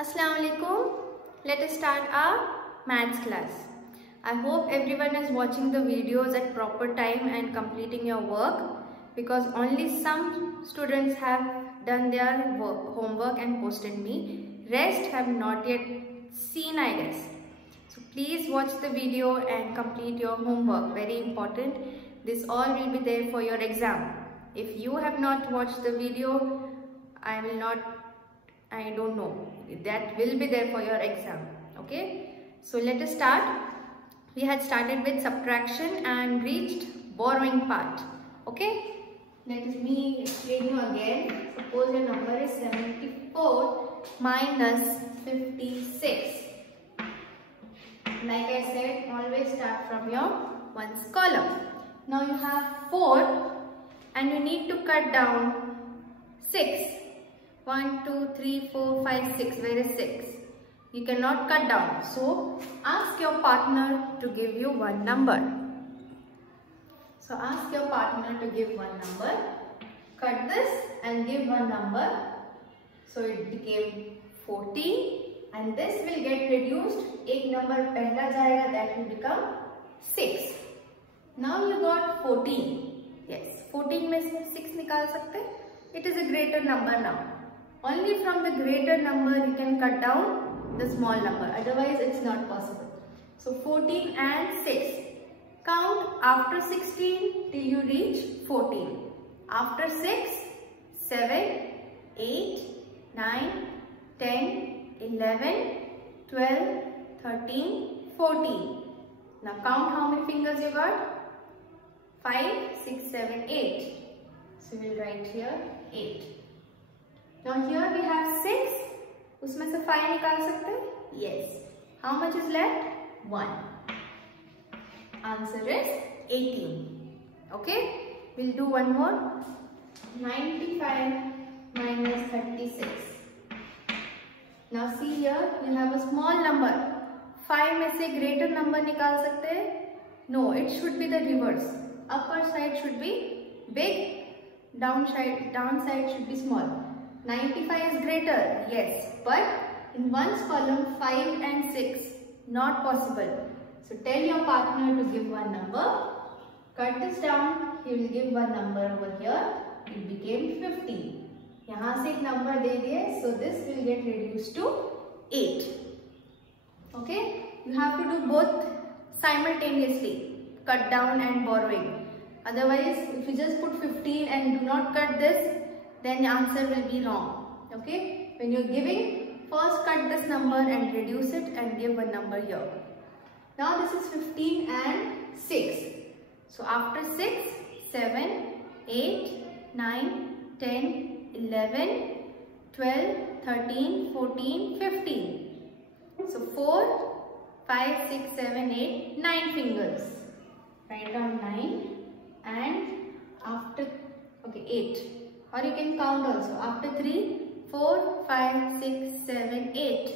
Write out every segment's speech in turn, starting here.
Assalamu alaikum. Let us start our maths class. I hope everyone is watching the videos at proper time and completing your work, because only some students have done their homework and posted me. Rest have not yet seen, I guess. So please watch the video and complete your homework. Very important. This all will be there for your exam. If you have not watched the video, I don't know. That will be there for your exam. Okay. So let us start. We had started with subtraction and reached borrowing part. Okay. Let me explain you again. Suppose your number is 74 minus 56. Like I said, always start from your ones column. Now you have 4 and you need to cut down 6. 1, 2, 3, 4, 5, 6. Where is 6? You cannot cut down. So ask your partner to give you one number. So ask your partner to give one number. Cut this and give one number. So it became 14. And this will get reduced. एक number पहला जाएगा, that will become 6. Now you got 14. Yes, 14 में से 6 निकाल सकते. It is a greater number now. Only from the greater number you can cut down the small number. Otherwise it's not possible. So 14 and 6. Count after 16 till you reach 14. After 6, 7, 8, 9, 10, 11, 12, 13, 14. Now count how many fingers you got. 5, 6, 7, 8. So we will write here 8. Now here we have 6. उसमें से 5 निकाल सकते हैं? Yes. How much is left? 1. Answer is 18. Okay? We'll do one more. 95 minus 36. Now see here, you have a small number. 5 में से greater number निकाल सकते हैं? No, it should be the reverse. Upper side should be big, downside should be small. 95 is greater, yes, but in one's column 5 and 6, not possible. So tell your partner to give one number. Cut this down, he will give one number over here. It became 50. यहाँ से एक number दे दिए, so this will get reduced to 8. Okay, you have to do both simultaneously, cut down and borrowing. Otherwise, if you just put 15 and do not cut this, then the answer will be wrong. Okay, when you're giving, first cut this number and reduce it and give a number here. Now this is 15 and 6. So after 6, 7, 8, 9, 10, 11, 12, 13, 14, 15. So 4, 5, 6, 7, 8, 9 fingers. Write down 9 and after, okay, 8. Or you can count also. After 3, 4, 5, 6, 7, 8.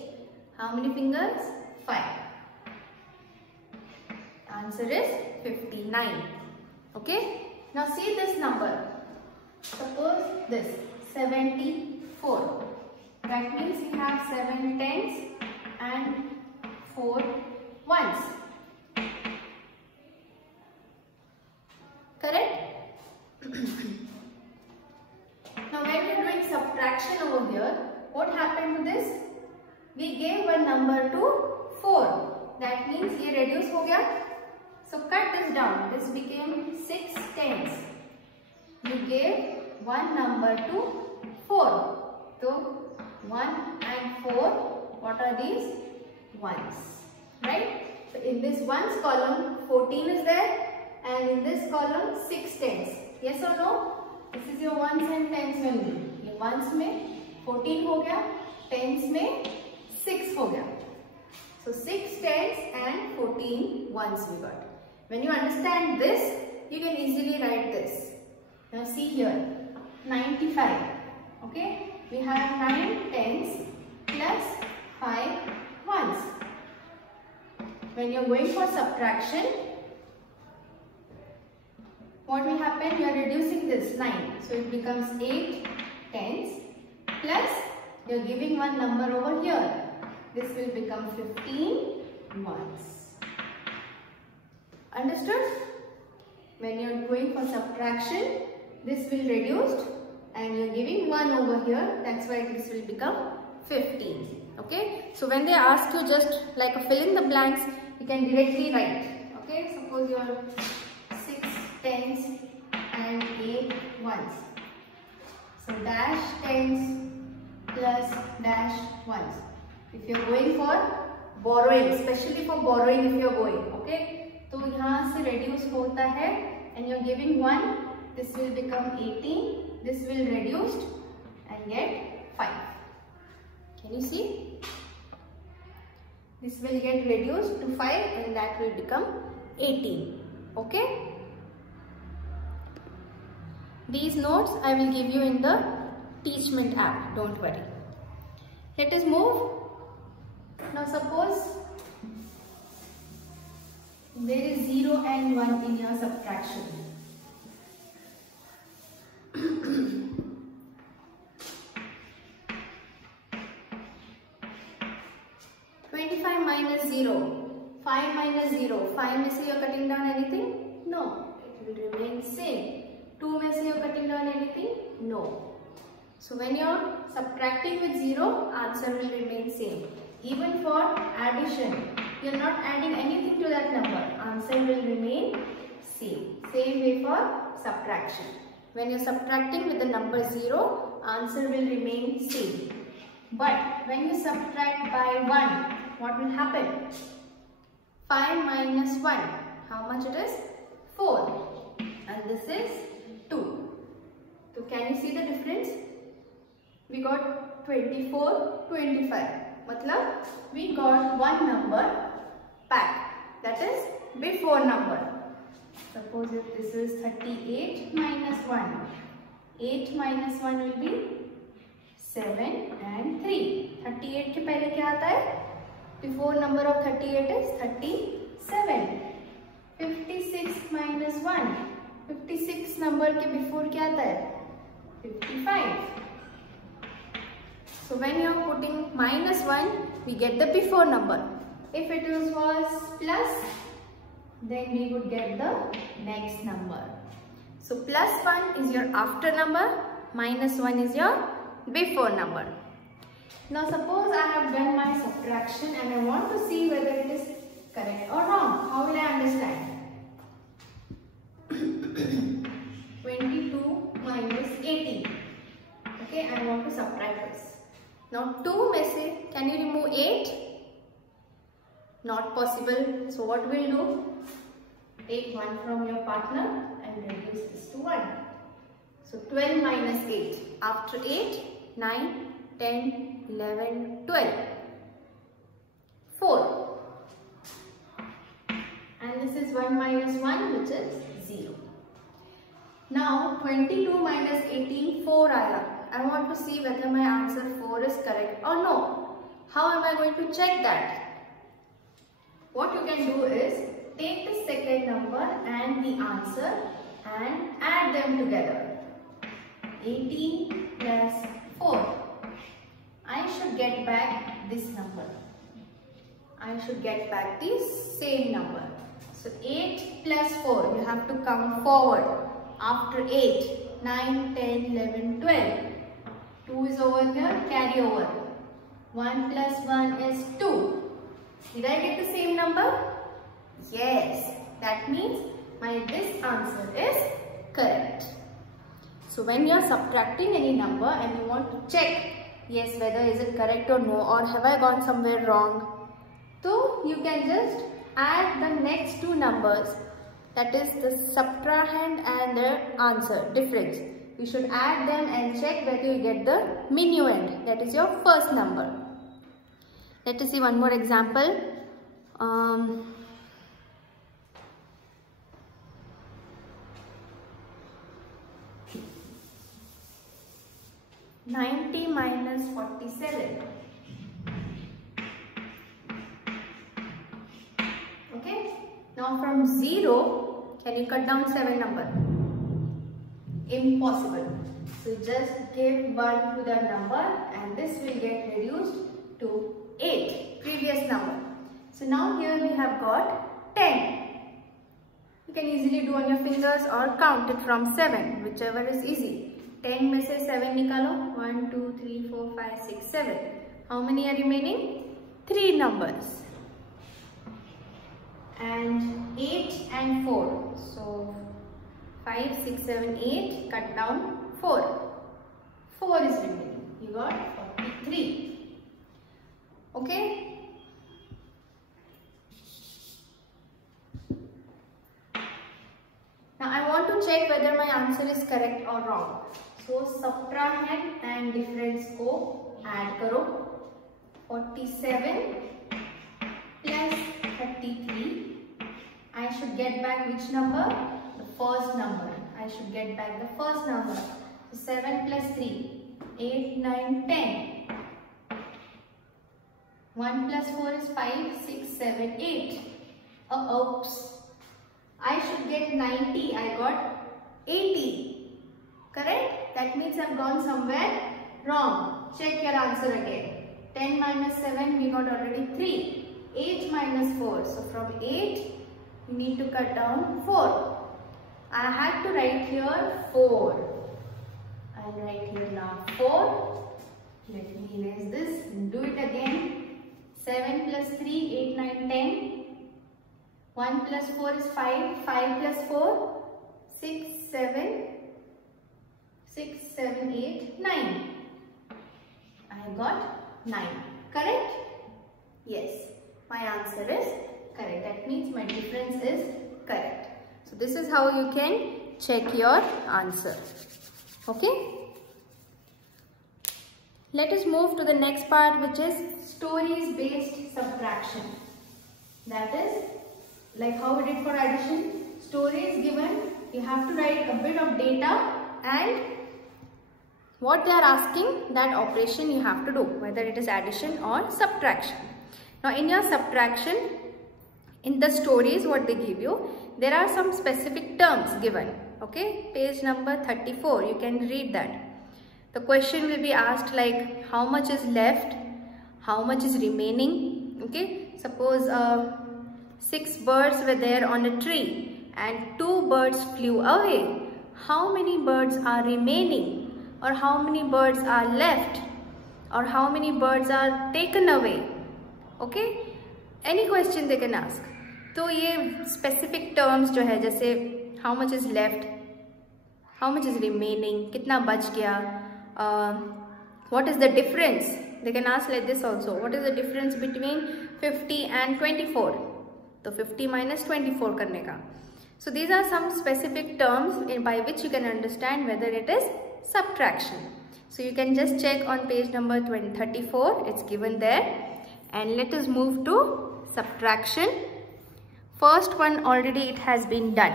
How many fingers? 5. Answer is 59. Okay. Now see this number. Suppose this 74. That means you have 7 tens and 4 ones. Correct? Now when we are doing subtraction over here, what happened to this? We gave one number to 4. That means ये reduce हो गया. So cut this down. This became 6 tens. You gave one number to 4. So 1 and 4, what are these? Ones. Right? So in this ones column, 14 is there. And in this column, 6 tens. Yes or no? This is your ones and tens only. ये ones में 14 हो गया, tens में 6 हो गया. So 6 tens and 14 ones we got. When you understand this, you can easily write this. Now see here, 95. Okay, we have 9 tens plus 5 ones. When you are going for subtraction, what will happen? You are reducing this 9. So it becomes 8 tens plus you're giving one number over here. This will become 15 ones. Understood? When you're going for subtraction, this will reduced and you're giving 1 over here. That's why this will become 15. Okay? So when they ask you just like a fill in the blanks, you can directly write. Okay? Suppose you are 6 tens and 8 ones. So dash tens plus dash ones. If you're going for borrowing, especially for borrowing if you're going, okay? तो यहाँ से reduce होता है and you're giving 1, this will become 18, this will reduced and get 5. Can you see? This will get reduced to 5 and that will become 18. Okay? These notes I will give you in the Teachment app, don't worry. Let us move. Now suppose there is 0 and 1 in your subtraction. minus 0, 5 minus 0, 5 में से you're cutting down anything? No, it will remain same. 2 में से you're cutting down anything? No. So when you're subtracting with 0, answer will remain same. Even for addition, you're not adding anything to that number, answer will remain same. Same way for subtraction. When you're subtracting with the number 0, answer will remain same. But when you subtract by 1, what will happen? 5 minus 1, how much it is? 4. And this is 2. So can you see the difference? We got 24, 25. Matlab, we got one number back. That is before number. Suppose if this is 38 minus 1. 8 minus 1 will be 7 and 3. 38 के पहले क्या आता है? Before number of 38 is 37. 56 minus 1. 56 number के before क्या आता है? 55. So when you are putting minus 1, we get the before number. If it was plus, then we would get the next number. So plus 1 is your after number, minus 1 is your before number. Now suppose I have done my subtraction and I want to see whether it is correct or wrong. How will I understand? 22 minus 18. Okay, I want to subtract this. Now 2 में से can you remove 8? Not possible. So what we'll do? Take 1 from your partner and reduce this to 1. So 12 minus 8. After 8, 9, 10, 11, 12. 4. And this is 1 minus 1, which is 0. Now 22 minus 18, 4 aaya. I want to see whether my answer 4 is correct or no. How am I going to check that? What you can do is take the second number and the answer and add them together. 18 plus 4. I should get back this number. I should get back the same number. So 8 plus 4, you have to come forward. After 8, 9, 10, 11, 12. 2 is over here, carry over. 1 plus 1 is 2. Did I get the same number? Yes. That means this answer is correct. So when you are subtracting any number and you want to check, yes, whether is it correct or no, or have I gone somewhere wrong, so you can just add the next two numbers, that is the subtrahend and the answer difference. You should add them and check whether you get the minuend, that is your first number. Let us see one more example. 90 minus 47. Okay. Now from 0, can you cut down 7 number? Impossible. So just give 1 to the number and this will get reduced to 8, previous number. So now here we have got 10. You can easily do on your fingers or count it from 7, whichever is easy. 10 में से 7 निकालो. 1, 2, 3, 4, 5, 6, 7. How many are remaining? 3 numbers. And 8 and 4. So 5, 6, 7, 8. Cut down 4. 4 is remaining. You got 43. Okay. Now I want to check whether my answer is correct or wrong. So subtract and difference को add करो. 47 plus 33. I should get back which number? The first number. I should get back the first number. So 7 plus 3. 8, 9, 10. 1 plus 4 is 5, 6, 7, 8. Oops. I should get 90. I got 80. Correct? That means I've gone somewhere wrong. Check your answer again. 10 minus 7, we got already 3. 8 minus 4. So from 8, we need to cut down 4. I had to write here 4. I'll write here now 4. Let me erase this and do it again. 7 plus 3, 8, 9, 10. 1 plus 4 is 5. 5 plus 4, 6, 7. 6, 7, 8, 9. I got 9. Correct? Yes. My answer is correct. That means my difference is correct. So this is how you can check your answer. Okay? Let us move to the next part, which is stories based subtraction. That is like how we did for addition. Stories given, you have to write a bit of data and what they are asking, that operation you have to do, whether it is addition or subtraction. Now in your subtraction, in the stories what they give you, there are some specific terms given. Okay, page number 34, you can read that. The question will be asked like how much is left, how much is remaining. Okay, suppose 6 birds were there on a tree and 2 birds flew away. How many birds are remaining? Or how many birds are left? Or how many birds are taken away? Okay, any question they can ask. तो ये specific terms जो है, जैसे how much is left, how much is remaining, कितना बच गया, what is the difference? They can ask like this also. What is the difference between 50 and 24? तो 50 minus 24 करने का. So these are some specific terms by which you can understand whether it is subtraction. So you can just check on page number 34. It's given there. And let us move to subtraction. First one already it has been done.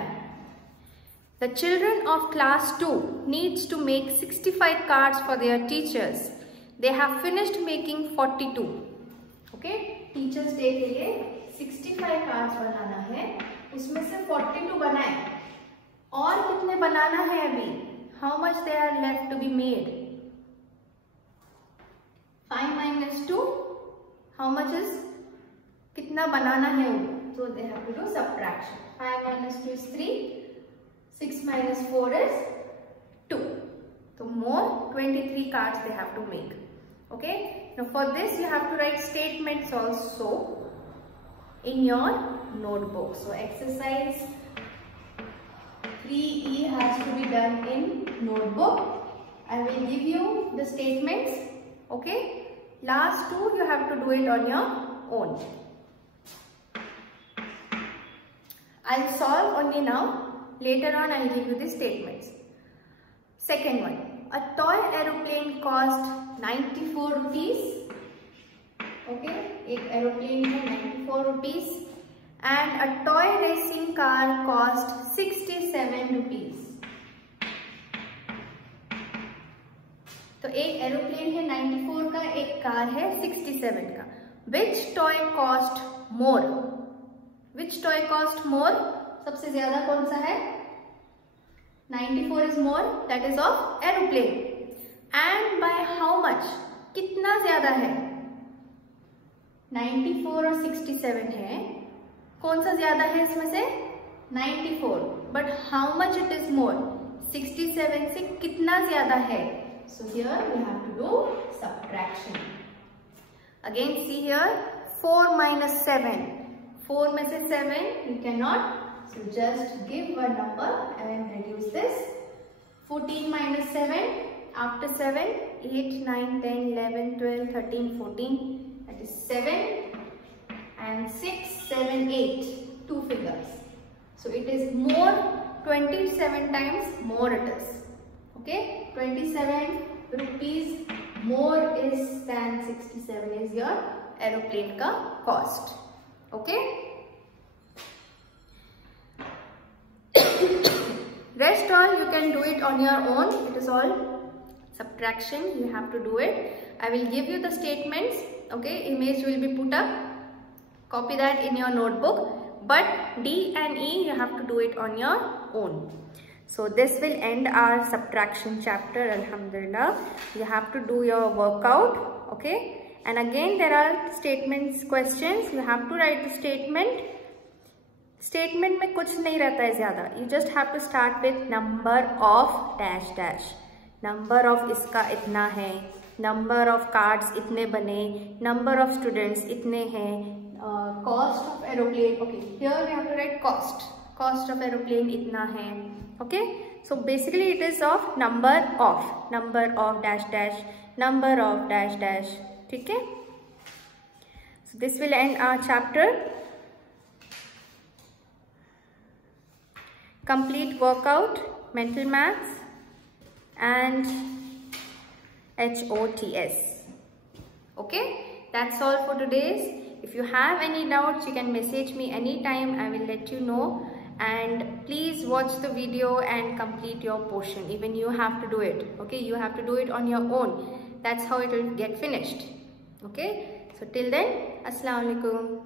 The children of class 2 needs to make 65 cards for their teachers. They have finished making 42. Okay, Teachers Day के लिए 65 cards बनाना है, उसमें से 42 बनाए. और कितने बनाना है अभी? How much they are left to be made? 5 minus 2. How much is? कितना बनाना है वो? So they have to do subtraction. 5 minus 2 is 3. 6 minus 4 is 2. So more 23 cards they have to make. Okay. Now for this you have to write statements also in your notebook. So exercise 3E has to be done in notebook. I will give you the statements. Okay. Last two you have to do it on your own. I'll solve only now. Later on I will give you the statements. Second one. A toy aeroplane cost 94 rupees. Okay. एक aeroplane है 94 rupees. And a toy racing car cost 67 rupees. तो एक aeroplane है 94 का, एक car है 67 का. Which toy cost more? Which toy cost more? सबसे ज्यादा कौन सा है? 94 is more, that is of aeroplane. And by how much? कितना ज्यादा है? 94 और 67 है, कौन सा ज्यादा है इसमें से? 94. But how much it is more? 67 से कितना ज्यादा है? So here we have to do subtraction. Again see here, 4 minus 7. 4 में से 7 you cannot. So just give one number and reduce this. 14 minus 7. After 7, 8, 9, 10, 11, 12, 13, 14. That is 7. And 6, 7, 8. 2 figures. So it is more. 27 times more it is. Okay. 27 rupees more is than 67 is your aeroplane ka cost. Okay. Rest all you can do it on your own. It is all subtraction. You have to do it. I will give you the statements. Okay. Image will be put up. Copy that in your notebook. But D and E you have to do it on your own. So this will end our subtraction chapter. Alhamdulillah. You have to do your workout. Okay. And again there are statements, questions. You have to write the statement. Statement में कुछ नहीं रहता है ज़्यादा. You just have to start with number of dash dash. Number of इसका इतना है. Number of cards इतने बने. Number of students इतने हैं. Cost of aeroplane. Okay, here we have to write cost. Cost of aeroplane इतना है. Okay. So basically it is of number of dash dash. Number of dash dash. ठीक है. So this will end our chapter. Complete workout, mental maths and HOTS. Okay, that's all for today's. If you have any doubts, you can message me anytime. I will let you know. And please watch the video and complete your portion. Even you have to do it. Okay, you have to do it on your own. That's how it will get finished. Okay, so till then, Assalamu alaikum.